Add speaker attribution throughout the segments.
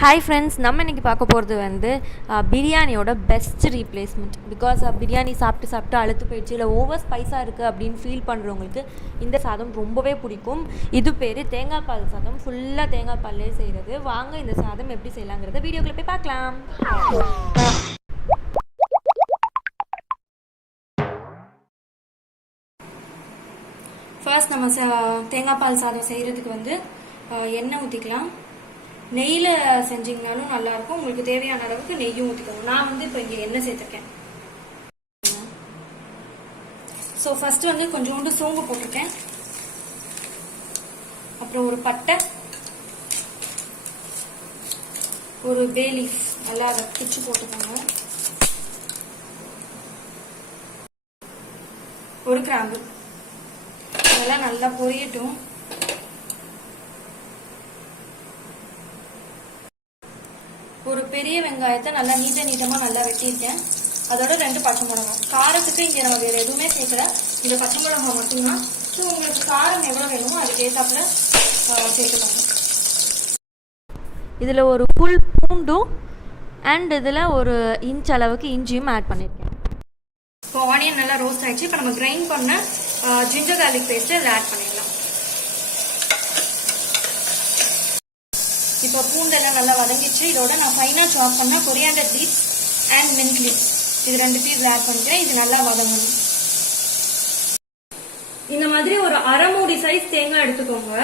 Speaker 1: Hi friends நம்ம இன்றைக்கி பார்க்க போகிறது வந்து பிரியாணியோட பெஸ்ட் ரீப்ளேஸ்மெண்ட் பிகாஸ் பிரியாணி சாப்பிட்டு சாப்பிட்டு அழுத்து போயிடுச்சு இல்லை ஓவர் ஸ்பைஸாக இருக்குது அப்படின்னு ஃபீல் பண்ணுறவங்களுக்கு இந்த சாதம் ரொம்பவே பிடிக்கும். இது பேர் தேங்காய் பால் சாதம். ஃபுல்லாக தேங்காய் பால்லே செய்கிறது வாங்க இந்த சாதம் எப்படி செய்யலாங்கிறத வீடியோக்குள்ளே போய் பார்க்கலாம். ஃபர்ஸ்ட் நம்ம தேங்காய் பால் சாதம் செய்கிறதுக்கு வந்து எண்ணெய் ஊற்றிக்கலாம் நெய்யில் செஞ்சிங்கனாலும் நல்லாயிருக்கும். உங்களுக்கு தேவையான அளவுக்கு நெய்யும் ஊற்றிக்கோங்க நான் வந்து இப்போ இங்கே எண்ணெய் சேர்த்துருக்கேன். ஸோ ஃபர்ஸ்ட் வந்து கொஞ்சோண்டு சோம்பு போட்டிருக்கேன். அப்புறம் ஒரு பட்டை. ஒரு பேலீஃப் நல்லா அதை பிச்சு போட்டுக்கோங்க. ஒரு கிராம்பு. இதெல்லாம் நல்லா பொரியட்டும். ஒரு பெரிய வெங்காயத்தை நல்லா நீட்ட நீட்டமாக நல்லா வெட்டியிருக்கேன். அதோட ரெண்டு பச்சை மிளகாய் காரத்துக்கு இங்கே நம்ம வேறு எதுவுமே சேர்க்கல. இந்த பச்சை மிளகாய் மட்டும்தான். ஸோ உங்களுக்கு காரம் எவ்வளோ வேணுமோ அதுக்கேற்றாப்புல சேர்த்துக்கோங்க. இதில் ஒரு ஃபுல் பூண்டும் அண்ட் இதில் ஒரு இன்ச் அளவுக்கு இஞ்சியும் ஆட் பண்ணியிருக்கேன் இப்போ ஆனியன் நல்லா ரோஸ்ட் ஆயிடுச்சு. இப்போ நம்ம கிரைண்ட் பண்ண ஜிஞ்சர் கார்லிக் பேஸ்ட் இதில் ஆட் பண்ணிடுறோம் இப்போ பூண்டெல்லாம் நல்லா வதங்கிச்சு இதோட நான் ஃபைனாக சாப் பண்ண coriander leaves and mint leaves இது ரெண்டு பீஸ் ஆட் பண்ணிக்கிறேன். இது நல்லா வதங்கணும். இந்த மாதிரி ஒரு அரை மூடி சைஸ் தேங்காய் எடுத்துக்கோங்க.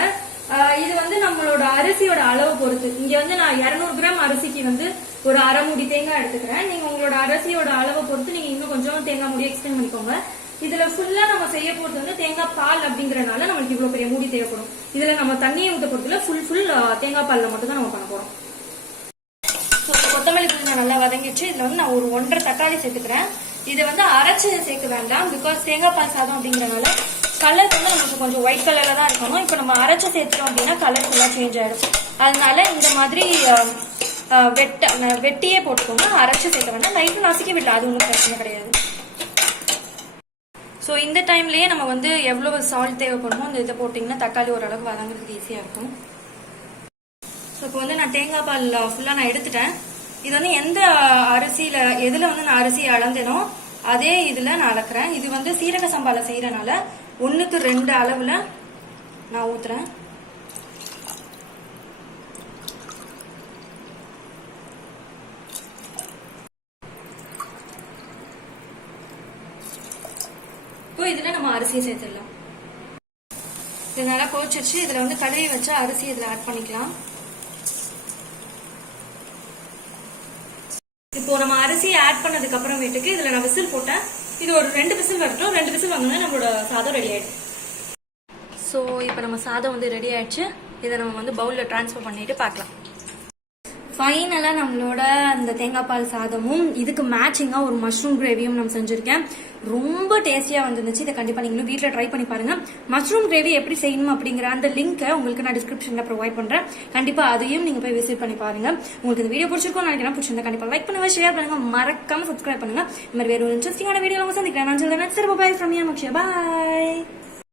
Speaker 1: இது வந்து நம்மளோட அரிசியோட அளவு பொறுத்து. இங்க வந்து நான் 200 கிராம் அரிசிக்கு வந்து ஒரு அரை மூடி தேங்காய் எடுத்துக்கிறேன். நீங்க உங்களோட அரிசியோட அளவை பொறுத்து நீங்க இன்னும் கொஞ்சம் தேங்காய் மூடி எக்ஸ்டெண்ட் பண்ணிக்கோங்க. இதுல ஃபுல்லா நம்ம செய்ய போறது வந்து தேங்காய் பால் அப்படிங்கறனால நம்மளுக்கு இவ்வளவு பெரிய மூடி தேவைப்படும். இதுல நம்ம தண்ணியை ஊத்த போறதுல ஃபுல் ஃபுல் தேங்காய் பால்ல மட்டும் தான் நம்ம பண்ண போறோம். ஸோ கொத்தமல்லி புதினா நல்லா வதங்கிச்சு இதில் வந்து நான் ஒரு ஒன்றரை தக்காளி சேர்த்துக்கிறேன். இதை வந்து அரைச்சு சேர்க்க வேண்டாம். பிகாஸ் தேங்காய் பால் சாதம் அப்படிங்கறனால கலர் வந்து நமக்கு கொஞ்சம் ஒயிட் கலர்ல தான் இருக்கணும். இப்போ நம்ம அரைச்சு சேர்த்துட்டோம் அப்படின்னா கலர் ஃபுல்லாக சேஞ்ச் ஆயிடும். அதனால இந்த மாதிரி வெட்ட வெட்டியே போட்டுக்கோங்க. அரைச்சு சேர்க்க வேண்டாம். லைட்டு நசுக்கி விடல அது ஒன்றும் பிரச்சனை கிடையாது. ஸோ இந்த டைம்லயே நம்ம வந்து எவ்வளவு சால்ட் தேவைப்படுமோ அந்த இதை போட்டிங்கன்னா தக்காளி ஓரளவுக்கு வதங்குறதுக்கு ஈஸியாக இருக்கும். ஸோ இப்போ வந்து நான் தேங்காய் பால் ஃபுல்லாக நான் எடுத்துட்டேன். இது வந்து எந்த அரிசியில் எதில் வந்து நான் அரிசி அளந்தேனோ அதே இதில் நான் அளக்குறேன். இது வந்து சீரக சம்பால செய்கிறனால ஒன்றுக்கு ரெண்டு அளவில் நான் ஊற்றுறேன் இப்போ இதில் நம்ம அரிசியை சேர்த்துடலாம். இது நல்லா கொதிச்சிருச்சு இதில் வந்து கழுவி வச்ச அரிசி இதில் ஆட் பண்ணிக்கலாம். இப்போ நம்ம அரிசி ஆட் பண்ணதுக்கு அப்புறமேட்டுக்கு இதுல நான் விசில் போட்டேன். இது ஒரு ரெண்டு விசில் வரட்டும். ரெண்டு விசில் வாங்கினா நம்மளோட சாதம் ரெடி ஆயிடும். ஸோ இப்போ நம்ம சாதம் வந்து ரெடி ஆயிடுச்சு. இதை நம்ம வந்து பவுலில் ட்ரான்ஸ்ஃபர் பண்ணிட்டு பார்க்கலாம். ஃபைனலாக நம்மளோட அந்த தேங்காய் பால் சாதமும் இதுக்கு மேட்சிங்காக ஒரு மஷ்ரூம் கிரேவியும் நம்ம செஞ்சுருக்கேன். ரொம்ப டேஸ்டியாக வந்துருந்துச்சு. இதை கண்டிப்பாக நீங்களும் வீட்டில் ட்ரை பண்ணி பாருங்க. மஷ்ரூம் கிரேவி எப்படி செய்யணும் அப்படிங்கிற அந்த லிங்க்கை உங்களுக்கு நான் டிஸ்கிரிப்ஷனில் ப்ரொவைட் பண்ணுறேன் கண்டிப்பாக அதையும் நீங்கள் போய் விசிட் பண்ணி பாருங்கள் உங்களுக்கு இந்த வீடியோ பிடிச்சிருக்கோம் நினைக்கிறேன். பிடிச்சிருந்தா கண்டிப்பாக லைக் பண்ணுங்கள் ஷேர் பண்ணுங்கள் மறக்காமல் சப்ஸ்கிரைப் பண்ணுங்கள் இந்த மாதிரி வேறு ஒரு இன்ட்ரெஸ்டிங்கான வீடியோ சந்திக்கிறேன். நான் சொல்லுறேன் சரி பாய் ஃப்ரம் யா பாய்